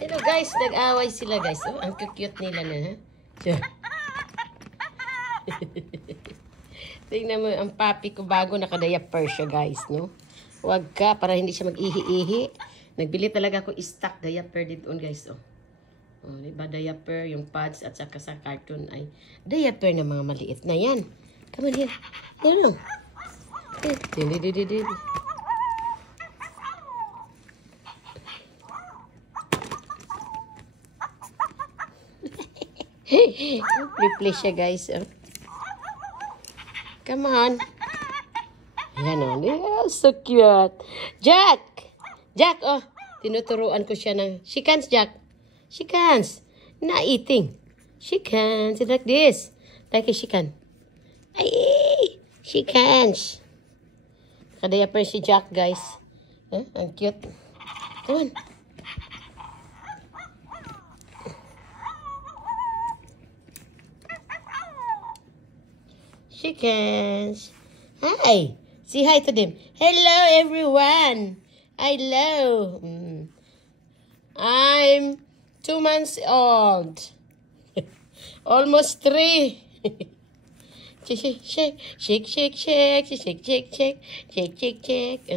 Hello guys, nag-away sila guys. Oh, ang cute nila na, ha? Tingnan mo, ang papi ko bago nakadayapper siya guys, no? Huwag ka, para hindi siya mag-ihi-ihi. Nagbili talaga ako stock diaper dito guys, oh. Oh, diba diaper, yung pads at saka sa carton ay diaper na mga maliit na yan. Come on here. Yan lang. Play siya guys. Oh. Come on. Ayan o. Oh, so cute. Jack! Jack, oh. Tinuturuan ko siya ng shikans, Jack. Shikans. Not eating. Shikans. Like this. Like a shikan. Ay! Shikans. Kadaya pa si Jack, guys. Huh? Ang cute. Come on. Chickens. Hi. Say hi to them. Hello, everyone. Hello. I'm 2 months old. Almost 3. Shake, shake, shake, shake, shake, shake, shake, shake, shake, shake, shake, shake.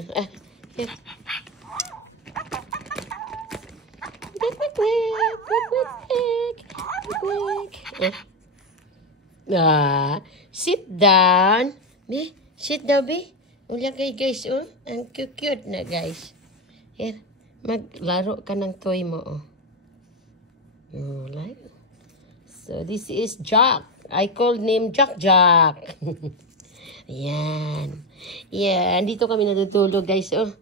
Sit down. Be, sit down, be. Uliyak kayo, guys, oh. Ang cute na, guys. Here, maglaro ka ng toy mo, oh. Oh, like. So, this is Jack. I called name Jack. Ayan. Yeah, dito kami natutulog, guys, oh.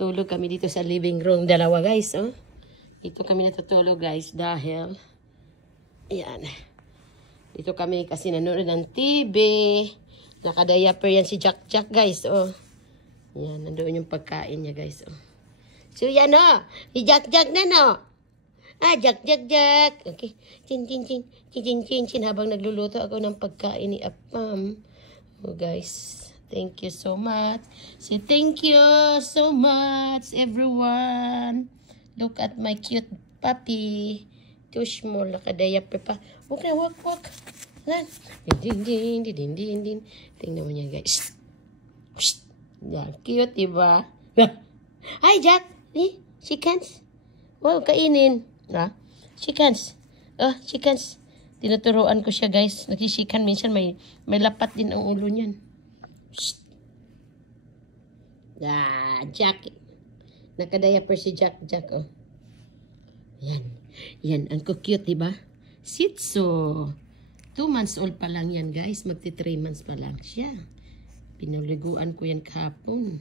Tulog kami dito sa living room. Dalawa, guys, oh. Dito kami natutulog, guys, dahil, ayan. Dito kami kasi nanonood ng TV. Nakadayapper yan si Jack, guys, oh. Yan, nandoon yung pagkain niya, guys, oh. So, yan, oh. Si Jack na, no. Ah, Jack. Okay. Chin. Habang nagluluto ako ng pagkain ni Apam. Oh, guys. Thank you so much. Say thank you so much, everyone. Look at my cute puppy. Tush mo, nakadayapper pa. Huwag na, wak. Din. Tingnan mo niya, guys. Yan, cute, diba? Hi, Jack. Chickens. Wow, kainin. Chickens. Oh, chickens. Tinuturuan ko siya, guys. Nagsisikan. Minsan may lapat din ang ulo niyan. Jack. Nakadayapper si Jack, oh. Yan. Ang cute, diba? Sitso. 2 months old pa lang yan, guys. Magti 3 months pa lang siya. Pinuliguan ko yan kahapon.